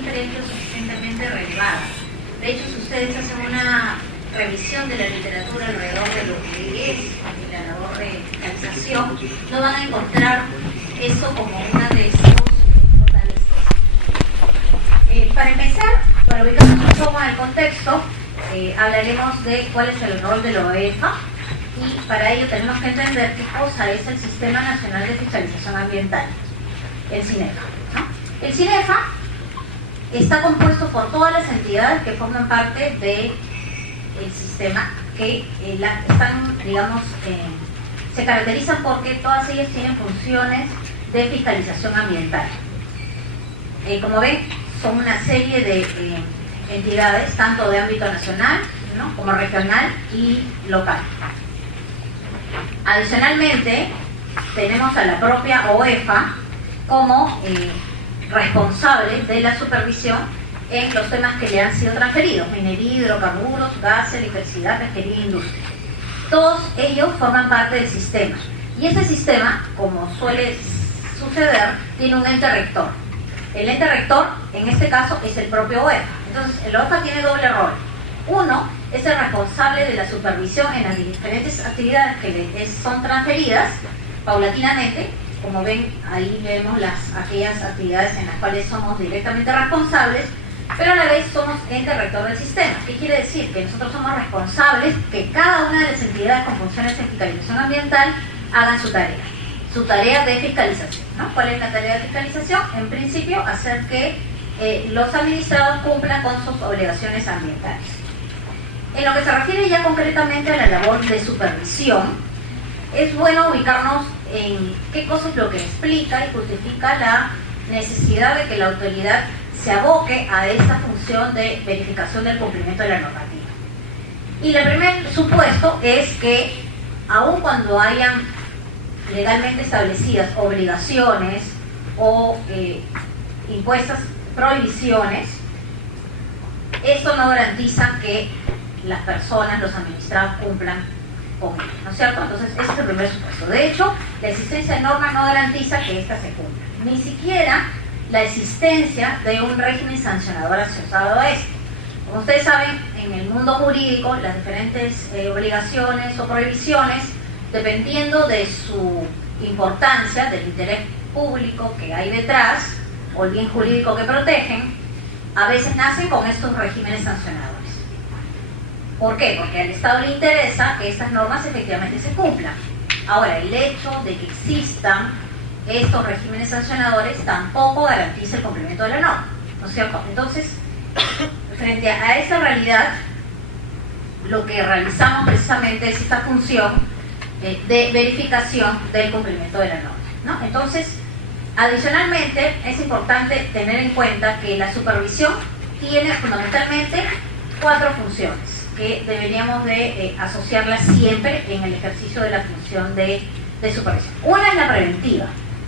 siempre es lo suficientemente relevada. De hecho, si ustedes hacen una revisión de la literatura alrededor de lo que es la labor de fiscalización, no van a encontrar eso como una de sus fortalezas. Para empezar, para ubicarnos un poco en el contexto, hablaremos de cuál es el rol de la OEFA, y para ello tenemos que entender qué cosa es el Sistema Nacional de Fiscalización Ambiental, el CINEFA, ¿no? El CINEFA está compuesto por todas las entidades que forman parte del sistema, que están, digamos, se caracterizan porque todas ellas tienen funciones de fiscalización ambiental. Como ven, son una serie de entidades, tanto de ámbito nacional, ¿no?, como regional y local. Adicionalmente, tenemos a la propia OEFA como responsable de la supervisión en los temas que le han sido transferidos: minería, hidrocarburos, gas, electricidad, pesquería e industria. Todos ellos forman parte del sistema. Y este sistema, como suele suceder, tiene un ente rector. El ente rector, en este caso, es el propio OEFA. Entonces, el OEFA tiene doble rol. Uno, es el responsable de la supervisión en las diferentes actividades que le son transferidas paulatinamente. Como ven, ahí vemos aquellas actividades en las cuales somos directamente responsables, pero a la vez somos ente rector del sistema. ¿Qué quiere decir? Que nosotros somos responsables que cada una de las entidades con funciones de fiscalización ambiental hagan su tarea de fiscalización, ¿no? ¿Cuál es la tarea de fiscalización? En principio, hacer que los administrados cumplan con sus obligaciones ambientales. En lo que se refiere ya concretamente a la labor de supervisión, es bueno ubicarnos en qué cosa es lo que explica y justifica la necesidad de que la autoridad se aboque a esta función de verificación del cumplimiento de la normativa. Y el primer supuesto es que, aun cuando hayan legalmente establecidas obligaciones o impuestas prohibiciones, esto no garantiza que las personas, los administrados, cumplan con ello, ¿no es cierto? Entonces, ese es el primer supuesto. De hecho, la existencia de normas no garantiza que éstas se cumplan, ni siquiera la existencia de un régimen sancionador asociado a esto. Como ustedes saben, en el mundo jurídico, las diferentes obligaciones o prohibiciones, dependiendo de su importancia, del interés público que hay detrás, o el bien jurídico que protegen, a veces nacen con estos regímenes sancionadores. ¿Por qué? Porque al Estado le interesa que estas normas efectivamente se cumplan. Ahora, el hecho de que existan estos regímenes sancionadores tampoco garantiza el cumplimiento de la norma, ¿no es cierto? Entonces, frente a esa realidad, lo que realizamos precisamente es esta función de verificación del cumplimiento de la norma, ¿no? Entonces, adicionalmente, es importante tener en cuenta que la supervisión tiene fundamentalmente 4 funciones que deberíamos de asociarlas siempre en el ejercicio de la función de supervisión. Una es la preventiva.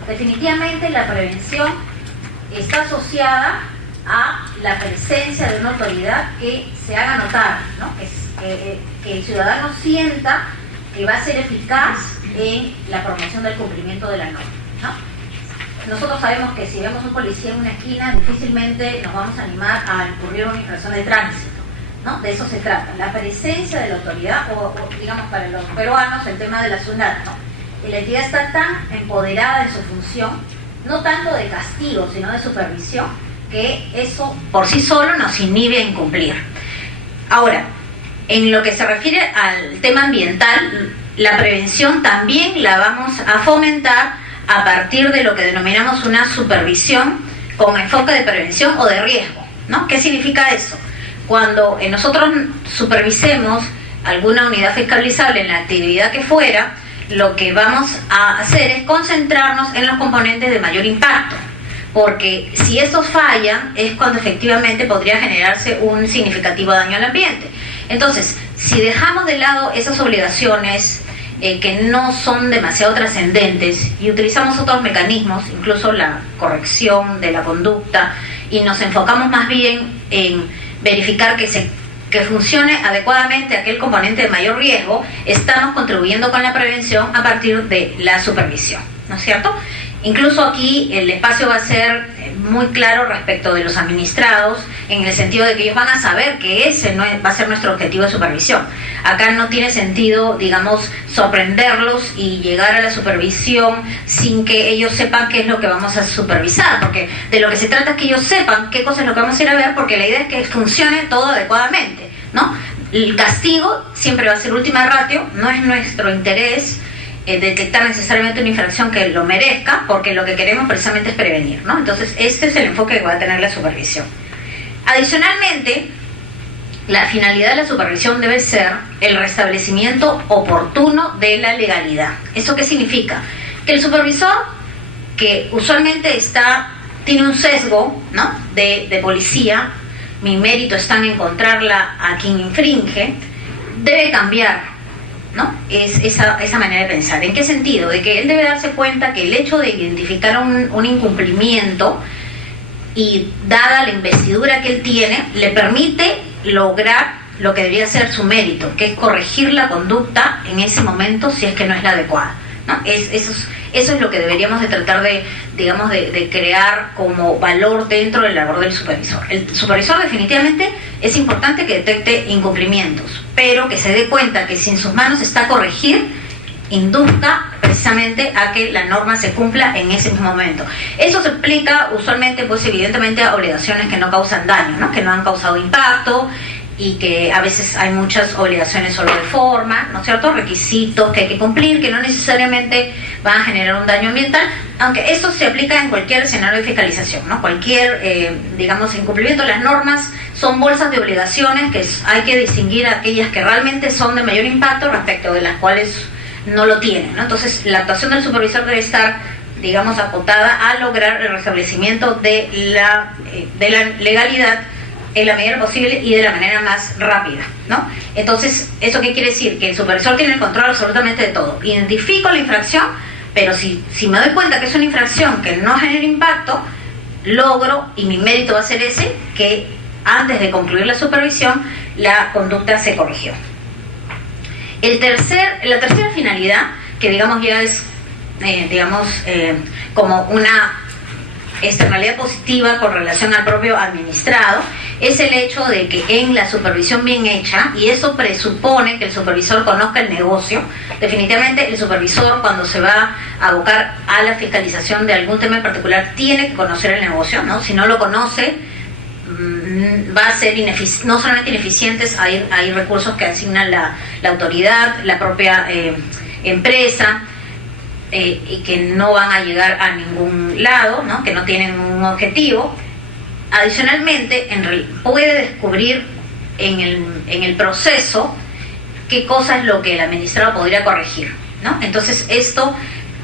Definitivamente la prevención está asociada a la presencia de una autoridad que se haga notar, ¿no? Que el ciudadano sienta que va a ser eficaz en la promoción del cumplimiento de la norma, ¿no? Nosotros sabemos que si vemos un policía en una esquina, difícilmente nos vamos a animar a incurrir una infracción de tránsito, ¿no? De eso se trata, la presencia de la autoridad, o digamos para los peruanos el tema de la SUNAT, ¿no? Y la entidad está tan empoderada en su función, no tanto de castigo, sino de supervisión, que eso por sí solo nos inhibe en cumplir. Ahora, en lo que se refiere al tema ambiental, la prevención también la vamos a fomentar a partir de lo que denominamos una supervisión con enfoque de prevención o de riesgo, ¿no? ¿Qué significa eso? Cuando nosotros supervisemos alguna unidad fiscalizable en la actividad que fuera, lo que vamos a hacer es concentrarnos en los componentes de mayor impacto, porque si estos fallan es cuando efectivamente podría generarse un significativo daño al ambiente. Entonces, si dejamos de lado esas obligaciones que no son demasiado trascendentes y utilizamos otros mecanismos, incluso la corrección de la conducta, y nos enfocamos más bien en verificar que funcione adecuadamente aquel componente de mayor riesgo, estamos contribuyendo con la prevención a partir de la supervisión, ¿no es cierto? Incluso aquí el espacio va a ser muy claro respecto de los administrados, en el sentido de que ellos van a saber que ese no va a ser nuestro objetivo de supervisión. Acá no tiene sentido, digamos, sorprenderlos y llegar a la supervisión sin que ellos sepan qué es lo que vamos a supervisar, porque de lo que se trata es que ellos sepan qué cosa es lo que vamos a ir a ver, porque la idea es que funcione todo adecuadamente, ¿no? El castigo siempre va a ser última ratio, no es nuestro interés detectar necesariamente una infracción que lo merezca, porque lo que queremos precisamente es prevenir, ¿no? Entonces este es el enfoque que va a tener la supervisión. Adicionalmente, la finalidad de la supervisión debe ser el restablecimiento oportuno de la legalidad. ¿Eso qué significa? Que el supervisor, que usualmente tiene un sesgo, ¿no?, de policía, mi mérito está en encontrarla a quien infringe, debe cambiar, ¿no? Es esa manera de pensar. ¿En qué sentido? De que él debe darse cuenta que el hecho de identificar un incumplimiento y dada la investidura que él tiene, le permite lograr lo que debería ser su mérito, que es corregir la conducta en ese momento si es que no es la adecuada, ¿no? Eso es lo que deberíamos de tratar de, digamos, de crear como valor dentro de la labor del supervisor. El supervisor definitivamente es importante que detecte incumplimientos, pero que se dé cuenta que si en sus manos está corregir, induzca precisamente a que la norma se cumpla en ese mismo momento. Eso se explica usualmente, pues evidentemente, a obligaciones que no causan daño, ¿no?, que no han causado impacto, y que a veces hay muchas obligaciones solo de forma, ¿no es cierto?, requisitos que hay que cumplir, que no necesariamente van a generar un daño ambiental, aunque eso se aplica en cualquier escenario de fiscalización, ¿no? Cualquier, digamos, incumplimiento de las normas son bolsas de obligaciones que hay que distinguir aquellas que realmente son de mayor impacto respecto de las cuales no lo tienen, ¿no? Entonces, la actuación del supervisor debe estar, digamos, acotada a lograr el restablecimiento de la legalidad en la medida posible y de la manera más rápida, ¿no? Entonces, ¿eso qué quiere decir? Que el supervisor tiene el control absolutamente de todo. Identifico la infracción, pero si me doy cuenta que es una infracción que no genera impacto, logro, y mi mérito va a ser ese, que antes de concluir la supervisión, la conducta se corrigió. La tercera finalidad, que digamos ya es, como una externalidad positiva con relación al propio administrado, es el hecho de que en la supervisión bien hecha, y eso presupone que el supervisor conozca el negocio, definitivamente el supervisor, cuando se va a abocar a la fiscalización de algún tema en particular, tiene que conocer el negocio, ¿no? Si no lo conoce, va a ser no solamente ineficientes, hay recursos que asignan la autoridad, la propia empresa, y que no van a llegar a ningún lado, ¿no?, que no tienen un objetivo. Adicionalmente, puede descubrir en el proceso qué cosa es lo que el administrado podría corregir, ¿no? Entonces, esto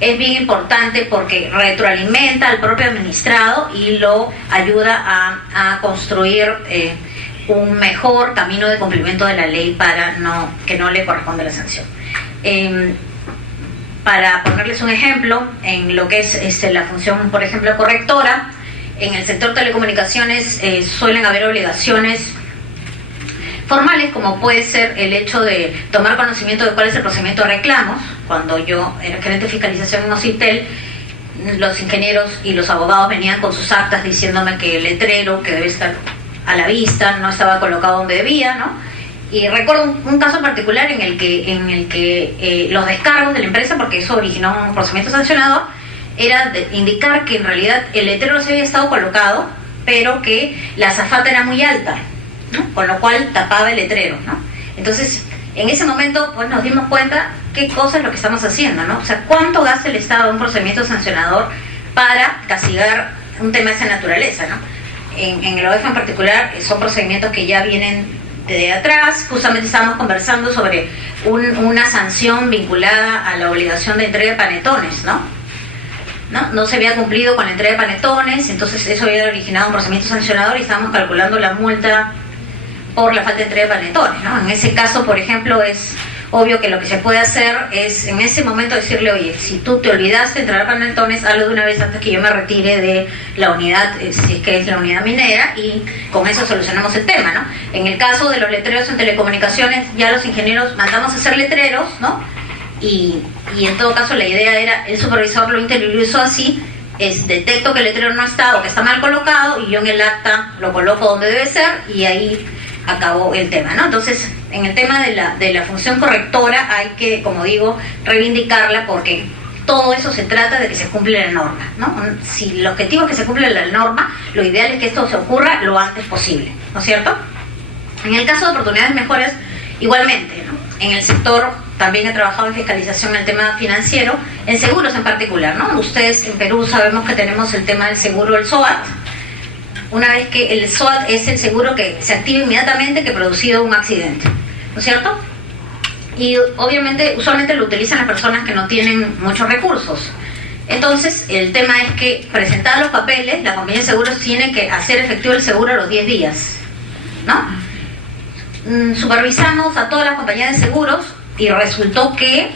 es bien importante porque retroalimenta al propio administrado y lo ayuda a construir un mejor camino de cumplimiento de la ley para que no le corresponda la sanción. Para ponerles un ejemplo, en lo que es la función, por ejemplo, correctora, en el sector telecomunicaciones suelen haber obligaciones formales, como puede ser el hecho de tomar conocimiento de cuál es el procedimiento de reclamos. Cuando yo era gerente de fiscalización en Ocitel, los ingenieros y los abogados venían con sus actas diciéndome que el letrero, que debe estar a la vista, no estaba colocado donde debía, ¿no? Y recuerdo un caso particular en el que los descargos de la empresa, porque eso originó un procedimiento sancionador, era de indicar que en realidad el letrero no se había estado colocado, pero que la azafata era muy alta, ¿no?, con lo cual tapaba el letrero, ¿no? Entonces, en ese momento, pues nos dimos cuenta qué cosa es lo que estamos haciendo, ¿no? O sea, cuánto gasta el Estado en un procedimiento sancionador para castigar un tema de esa naturaleza, ¿no? En el OEF en particular son procedimientos que ya vienen de atrás. Justamente estábamos conversando sobre una sanción vinculada a la obligación de entrega de panetones, no se había cumplido con la entrega de panetones, entonces eso había originado un procedimiento sancionador y estábamos calculando la multa por la falta de entrega de panetones, ¿no? En ese caso, por ejemplo, es obvio que lo que se puede hacer es en ese momento decirle: oye, si tú te olvidaste de entregar panetones, hazlo de una vez antes que yo me retire de la unidad, si es que es la unidad minera, y con eso solucionamos el tema, ¿no? En el caso de los letreros en telecomunicaciones, ya los ingenieros mandamos a hacer letreros, ¿no? Y en todo caso la idea era, el supervisor lo interiorizó así, detecto que el letrero no está o que está mal colocado y yo en el acta lo coloco donde debe ser y ahí acabó el tema, ¿no? Entonces, en el tema de la función correctora hay que, como digo, reivindicarla porque todo eso se trata de que se cumple la norma, ¿no? Si el objetivo es que se cumpla la norma, lo ideal es que esto se ocurra lo antes posible, ¿no es cierto? En el caso de oportunidades mejoras, igualmente, ¿no? En el sector también he trabajado en fiscalización en el tema financiero, en seguros en particular, ¿no? Ustedes en Perú sabemos que tenemos el tema del seguro del SOAT. Una vez que el SOAT es el seguro que se activa inmediatamente que ha producido un accidente, ¿no es cierto? Y obviamente, usualmente lo utilizan las personas que no tienen muchos recursos. Entonces, el tema es que presentados los papeles, la compañía de seguros tiene que hacer efectivo el seguro a los 10 días, ¿no? Supervisamos a todas las compañías de seguros y resultó que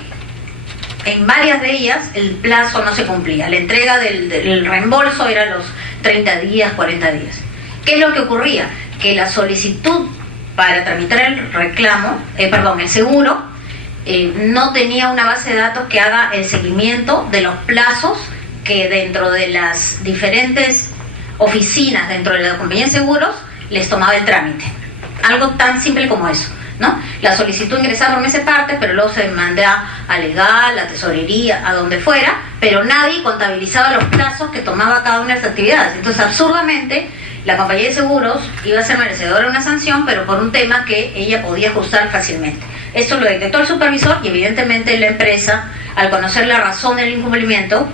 en varias de ellas el plazo no se cumplía. La entrega del reembolso era los 30 días, 40 días. ¿Qué es lo que ocurría? Que la solicitud para tramitar el reclamo, el seguro, no tenía una base de datos que haga el seguimiento de los plazos que dentro de las diferentes oficinas dentro de la compañía de seguros les tomaba el trámite. Algo tan simple como eso, ¿no? La solicitud ingresaba por meses partes, pero luego se manda a legal, a tesorería, a donde fuera, pero nadie contabilizaba los plazos que tomaba cada una de las actividades. Entonces, absurdamente, la compañía de seguros iba a ser merecedora de una sanción, pero por un tema que ella podía ajustar fácilmente. Eso lo detectó el supervisor y evidentemente la empresa, al conocer la razón del incumplimiento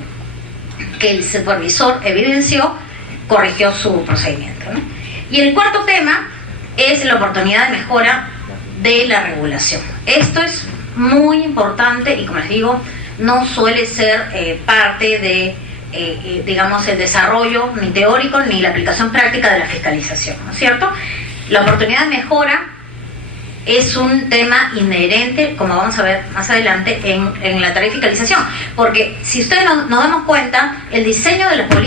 que el supervisor evidenció, corrigió su procedimiento, ¿no? Y el cuarto tema es la oportunidad de mejora de la regulación. Esto es muy importante y, como les digo, no suele ser parte de, digamos, el desarrollo ni teórico ni la aplicación práctica de la fiscalización, ¿no es cierto? La oportunidad de mejora es un tema inherente, como vamos a ver más adelante, en la tarea de fiscalización, porque si ustedes nos damos cuenta, el diseño de las políticas